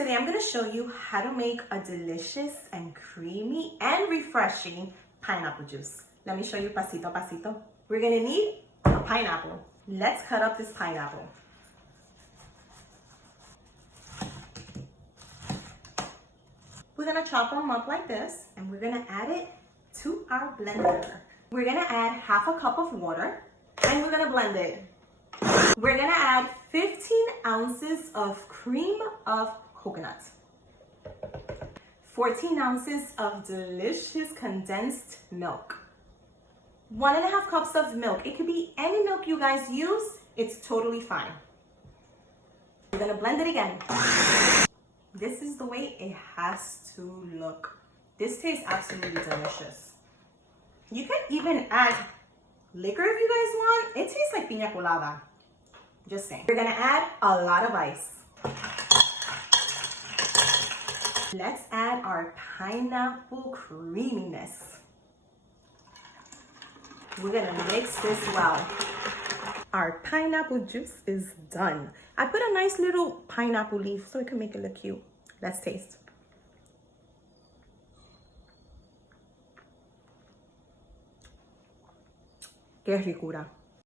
Today I'm going to show you how to make a delicious and creamy and refreshing pineapple juice. Let me show you pasito a pasito. We're going to need a pineapple. Let's cut up this pineapple. We're going to chop them up like this, and we're going to add it to our blender. We're going to add half a cup of water, and we're going to blend it. We're going to add 15 ounces of cream of coconut, 14 ounces of delicious condensed milk, 1.5 cups of milk. It could be any milk you guys use. It's totally fine. We're going to blend it again. This is the way it has to look. This tastes absolutely delicious. You can even add liquor if you guys want. It tastes like piña colada. Just saying. We're gonna add a lot of ice. Let's add our pineapple creaminess. We're gonna mix this well. Our pineapple juice is done. I put a nice little pineapple leaf so it can make it look cute. Let's taste. Qué ricura.